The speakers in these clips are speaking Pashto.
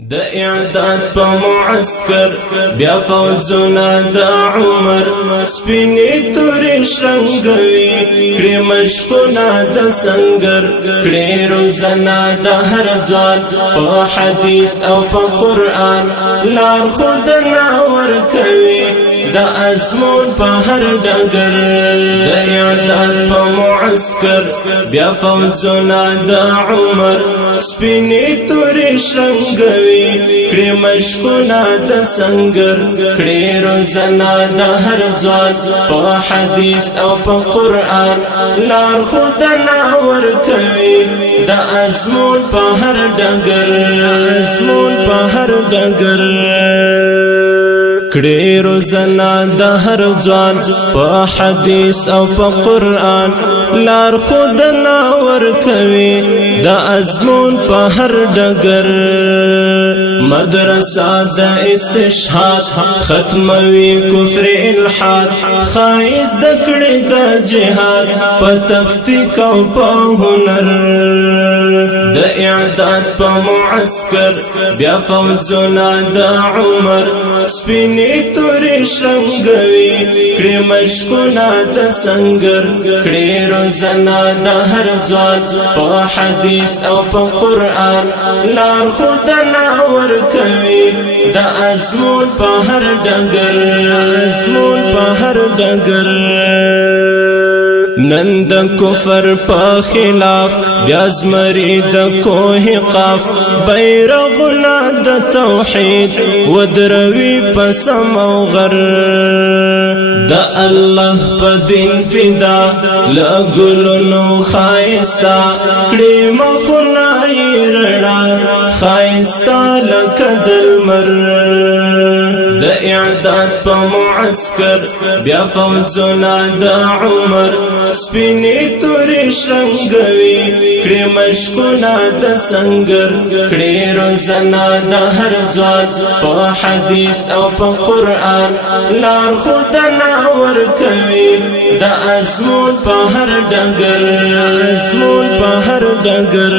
د اعداد په معسكر بیا فوزنا د عمر سپینې تورې شرنګوي کړي مشقونه د سنگر کړي روزنا د هر ځوان په حدیث او په قرآن لار خودنا ورکوي د ازمون په هر ډګر د اعداد په معسكر بیا فوزنا د عمر سپینې تورې شرنګوي کړي مشقونه د سنگر کړي روزنا د هر ځوان په حدیث او په قرآن لار خودنا ورکوي د ازمون په هر ډګر ازمون په هر ډګر کړي روزنا د هر ځوان په حدیث او په قرآن لار خودنا ورکوي د ازمون په هر ډګر مدرسه د استشهاد ختموي کفر الحاد خایز د کړي د جهاد په تکتیک او په هنر د اعداد په معسكر بیا فوزنا د عمر سپینې تورې شرنګوي کړي مشقونه د سنگر کړي روزنا د هر ځوان په حدیث او په قرآن لار خودنا ورکوي د ازمون په هر ډګر ازمون په هر ډګر نن د کفر په خلاف بیا زمري د کوه قاف بیرغنا د توحید ودروي په سم او غر د الله په دین فدا لګلونو خایستا کړي مخونه رڼا خایستا لکدل مر د اعداد په معسكر بیا فوزنا د عمر سپینې تورې شرنګوي کړي مشقونه د سنگر کړي روزنا د هر ځوان په حدیث او په قرآن لار خودنا ورکوي د ازمون په هر ډګر ازمون په هر ډګر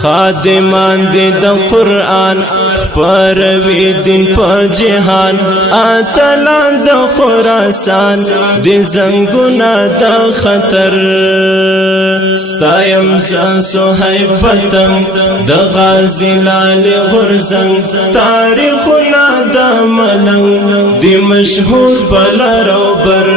خادمان دي د قرآن خپروي دین په جهان اتلان د خراسان دي زنګونه د خطر ستایم زان صهیب پتنګ د غازی لال غرزنګ تاریخونه د ملنګ دي مشهور بلر او بر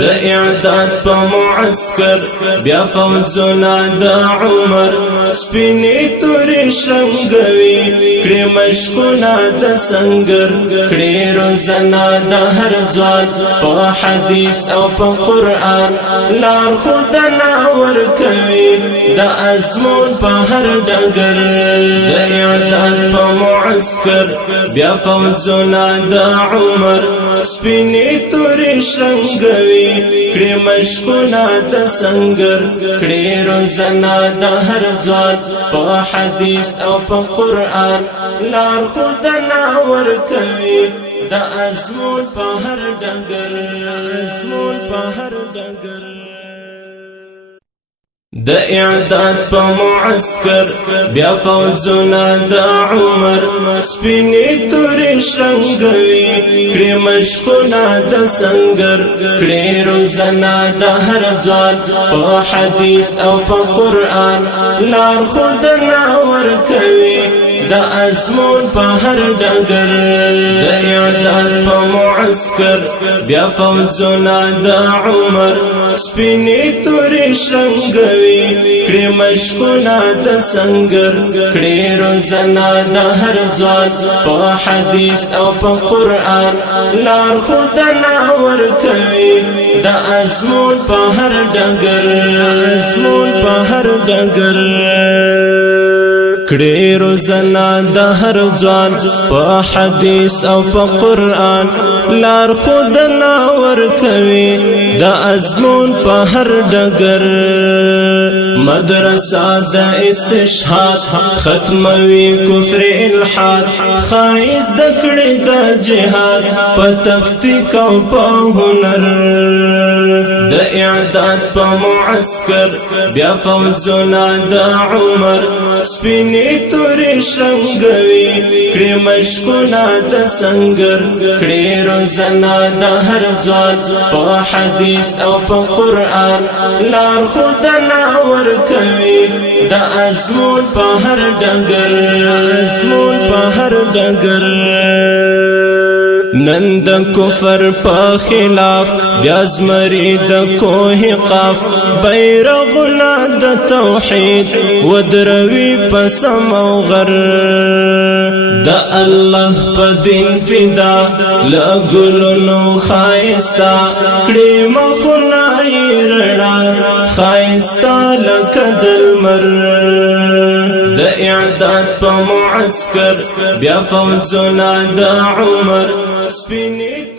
د اعداد په معسكر بیا فوزنا د عمر سپینې تورې شرنګوي کړي مشقونه د سنگر کړي روزنا د هر ځوان په حدیث او په قرآن لار خودنا ورکوي د ازمون په هر ډګر د اعداد په معسكر بیا فوزنا د عمر سپینې تورې شرنګوي کړي مشقونه د سنگر کړي روزنا د هر ځوان په حدیث او په قرآن لار خودنا ورکوي د ازمون په هر ډګر ازمون په هر ډګر د اعداد په معسكر بیا فوزنا د عمر سپینې تورې شرنګوي کړي مشقونه د سنگر کړي روزنا د هر ځوان په حدیث او په قرآن لار خودنا ورکوي د ازمون په هر ډګر د اعداد په معسكر بیا فوزنا د عمر سپینې تورې شرنګوي کړي مشقونه د سنگر کړي روزنا د هر ځوان په حدیث او په قرآن لار خودنا ورکوي د ازمون په هر ډګر ازمون په هر ډګر کړي روزنا د هر ځوان په حدیث او په قرآن لار خودنا ورکوي د ازمون په هر ډګر مدرسه د استشهاد ختموي کفر الحاد خایز د کړي د جهاد په تکتیک او په هنر د اعداد په معسكر بیا فوجونه د عمر سپینې تورې شرنګوي کړي مشکونه د سنگر کړي روزنه د هر ځوان په حدیث او په قرآن لار خودنه ورکوي د ازمون په هر ډګر نن د کفر په خلاف بیا زمری د کوه قاف بیرغونه د توحید ودروي په سم او غر د الله په دین فدا لګلونو خایستا کړي مخونه رڼا خایستا لکه د لمر د اعداد په معسكر بیا فوجونه د عمر سپینې